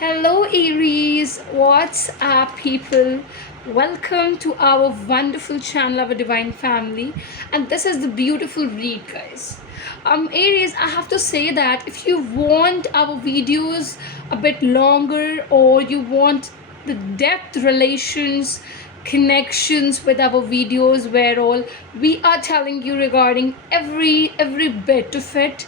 Hello, Aries. What's up, people? Welcome to our wonderful channel, our divine family. And this is the beautiful read, guys. Aries, I have to say that if you want our videos a bit longer or you want the depth relations, connections with our videos where all we are telling you regarding every bit of it,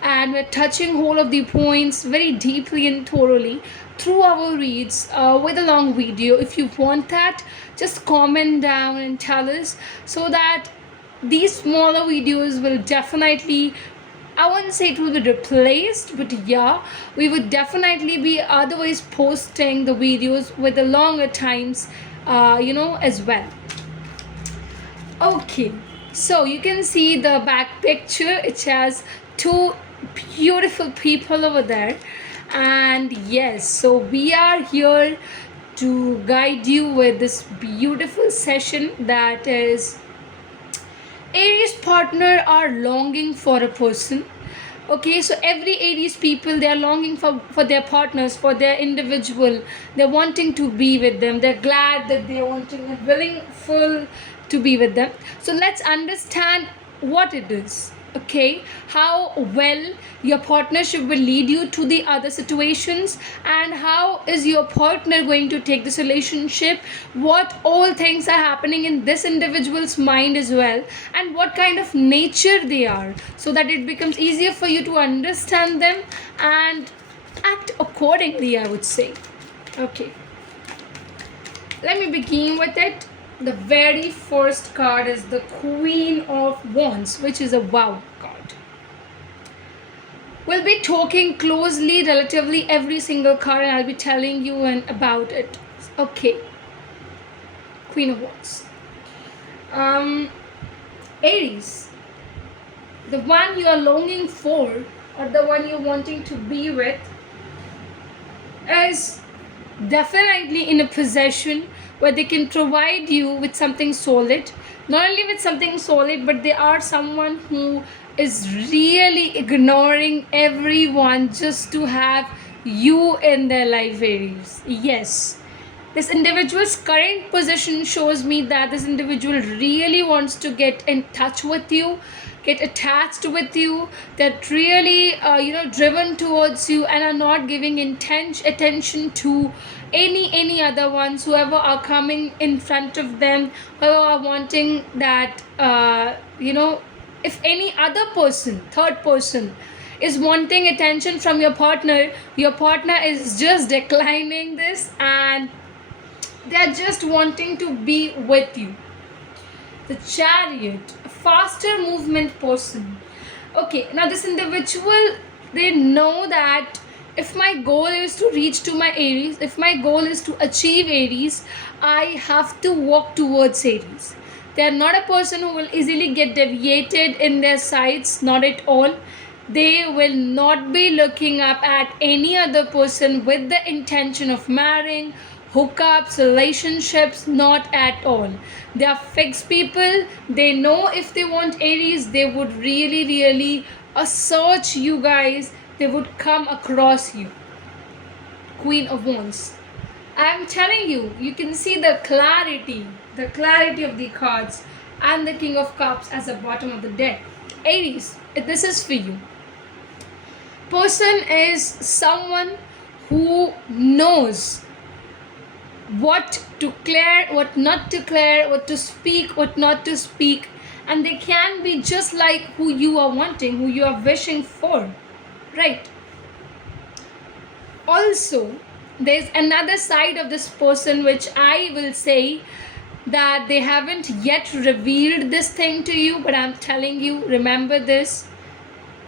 and we're touching all of the points very deeply and thoroughly through our reads with a long video. If you want that, just comment down and tell us so that these smaller videos will definitely, I wouldn't say it will be replaced, but yeah, we would definitely be otherwise posting the videos with the longer times, as well. Okay, so you can see the back picture. It has two beautiful people over there, and yes, so we are here to guide you with this beautiful session that is Aries partner are longing for a person. Okay, so every Aries people, they are longing for their partners, for their individual. They're wanting to be with them. They're glad that they're wanting and willing full to be with them. So let's understand what it is. Okay, how well your partnership will lead you to the other situations, and how is your partner going to take this relationship, what all things are happening in this individual's mind as well, and what kind of nature they are, so that it becomes easier for you to understand them and act accordingly, I would say. Okay, let me begin with it. The very first card is the Queen of Wands, which is a wow card. We'll be talking closely, relatively every single card, and I'll be telling you about it. Okay, Queen of Wands. Aries, the one you are longing for, or the one you're wanting to be with, is definitely in a possession where they can provide you with something solid. Not only with something solid, but they are someone who is really ignoring everyone just to have you in their life, Aries. Yes, this individual's current position shows me that this individual really wants to get in touch with you, get attached with you. They're really driven towards you and are not giving attention to any other ones, whoever are coming in front of them, whoever are wanting that, if any other person, third person, is wanting attention from your partner is just declining this, and they're just wanting to be with you. The Chariot, a faster movement person. Okay, now this individual, they know that if my goal is to reach to my Aries, if my goal is to achieve Aries, I have to walk towards Aries. They are not a person who will easily get deviated in their sights, not at all. They will not be looking up at any other person with the intention of marrying, hookups, relationships, not at all. They are fixed people. They know if they want Aries, they would really search you guys. They would come across you. Queen of Wands. I'm telling you, you can see the clarity of the cards, and the King of Cups as the bottom of the deck. Aries, this is for you. Person is someone who knows what to clear, what not to clear, what to speak, what not to speak, and they can be just like who you are wanting, who you are wishing for, right? Also, there's another side of this person which I will say that they haven't yet revealed this thing to you, but I'm telling you, remember this.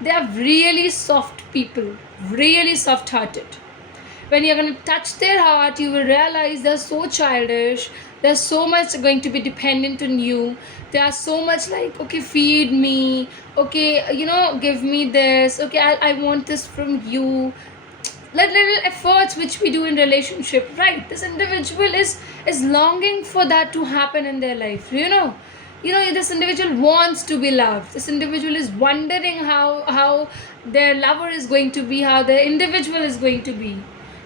They are really soft people, really soft hearted. When you're going to touch their heart, you will realize they're so childish. They're so much going to be dependent on you. They are so much like, okay, feed me, okay, give me this, okay, I want this from you. Little efforts which we do in relationship, right? This individual is longing for that to happen in their life, this individual wants to be loved. This individual is wondering how their lover is going to be, how their individual is going to be.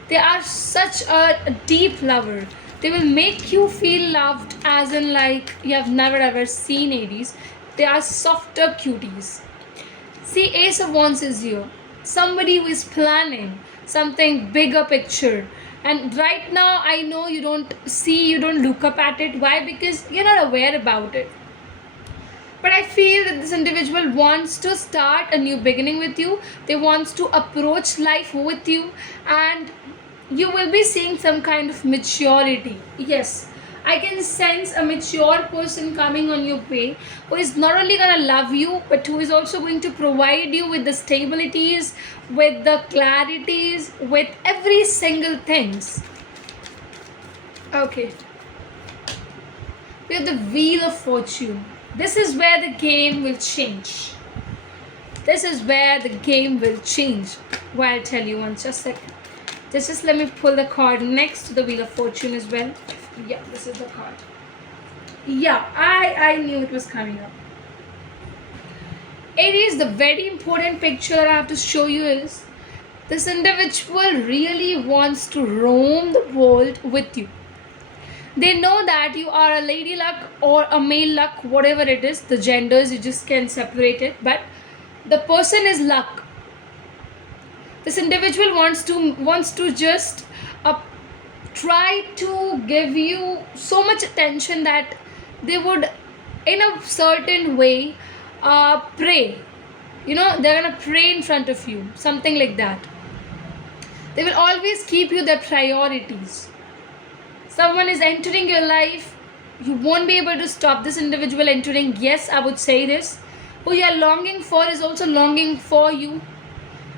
They are such a deep lover. They will make you feel loved as in like you have never ever seen Aries. They are softer cuties. See, Ace of Wands is here. Somebody who is planning something bigger picture. And right now, I know you don't see, you don't look up at it. Why? Because you're not aware about it. But I feel that this individual wants to start a new beginning with you. They wants to approach life with you, and you will be seeing some kind of maturity. Yes, I can sense a mature person coming on your way, who is not only gonna love you, but who is also going to provide you with the stabilities, with the clarities, with every single things. Okay, we have the Wheel of Fortune. This is where the game will change. This is where the game will change. Well, I'll tell you once, just a second. Just let me pull the card next to the Wheel of Fortune as well. Yeah, this is the card. Yeah, I knew it was coming up. Aries, the very important picture I have to show you is this individual really wants to roam the world with you. They know that you are a lady luck or a male luck, whatever it is, the genders, you just can separate it, but the person is luck. This individual wants to just try to give you so much attention that they would in a certain way pray. They're gonna pray in front of you, something like that. They will always keep you their priorities. Someone is entering your life, you won't be able to stop this individual entering. Yes, I would say this. Who you are longing for is also longing for you.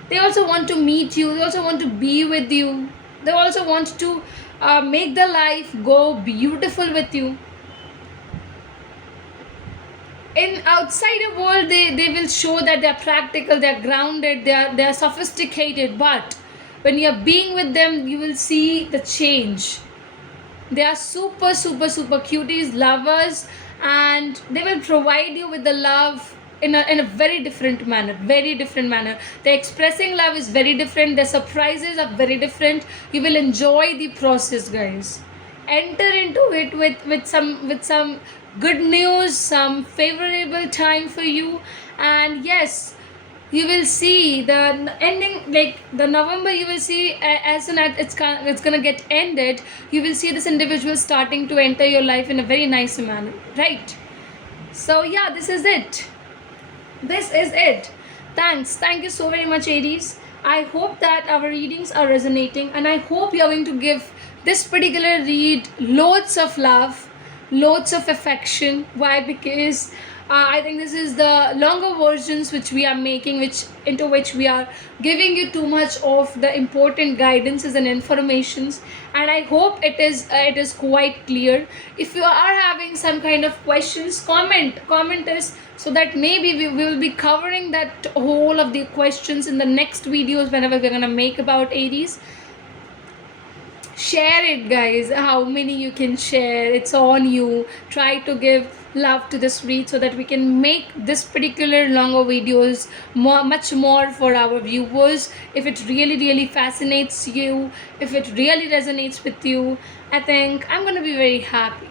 They also want to meet you, they also want to be with you, they also want to make the life go beautiful with you. In outside the world, they will show that they're practical, they're grounded, they're sophisticated, but when you're being with them, you will see the change. They are super super super cuties, lovers, and they will provide you with the love in a very different manner. Their expressing love is very different, their surprises are very different. You will enjoy the process, guys. Enter into it with some good news, some favorable time for you. And yes, you will see the ending, like the November, you will see as soon as it's gonna get ended, you will see this individual starting to enter your life in a very nice manner, right? So yeah, this is it. Thank you so very much, Aries. I hope that our readings are resonating, and I hope you're going to give this particular read loads of love, loads of affection. Why? Because I think this is the longer versions which we are making, which we are giving you too much of the important guidances and informations, and I hope it is quite clear. If you are having some kind of questions, comment us, so that maybe we will be covering that whole of the questions in the next videos whenever we're gonna make about Aries. Share it, guys. How many you can share, it's on you. Try to give love to this read so that we can make this particular longer videos much more for our viewers. If it really really fascinates you, if it really resonates with you, I think I'm gonna be very happy.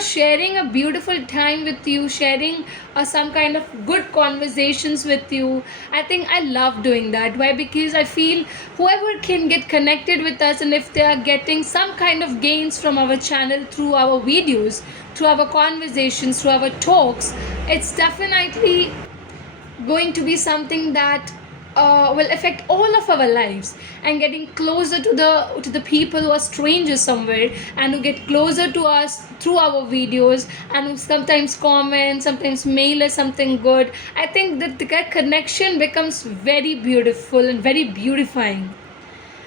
Sharing a beautiful time with you, sharing some kind of good conversations with you. I think I love doing that. Why? Because I feel whoever can get connected with us, and if they are getting some kind of gains from our channel through our videos, through our conversations, through our talks, it's definitely going to be something that will affect all of our lives, and getting closer to the people who are strangers somewhere, and who get closer to us through our videos, and who sometimes comment, sometimes mail us something good. I think that the connection becomes very beautiful and very beautifying.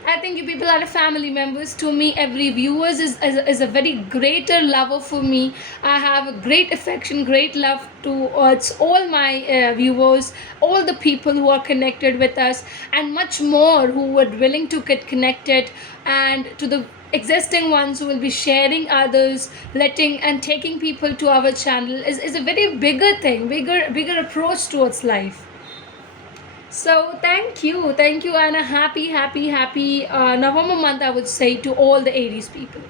I think you people are family members to me. Every viewers is a very greater lover for me. I have a great affection, great love towards all my viewers, all the people who are connected with us, and much more who are willing to get connected, and to the existing ones who will be sharing others, letting and taking people to our channel is a very bigger thing, bigger approach towards life. So thank you, and a happy, happy, happy November month, I would say, to all the Aries people.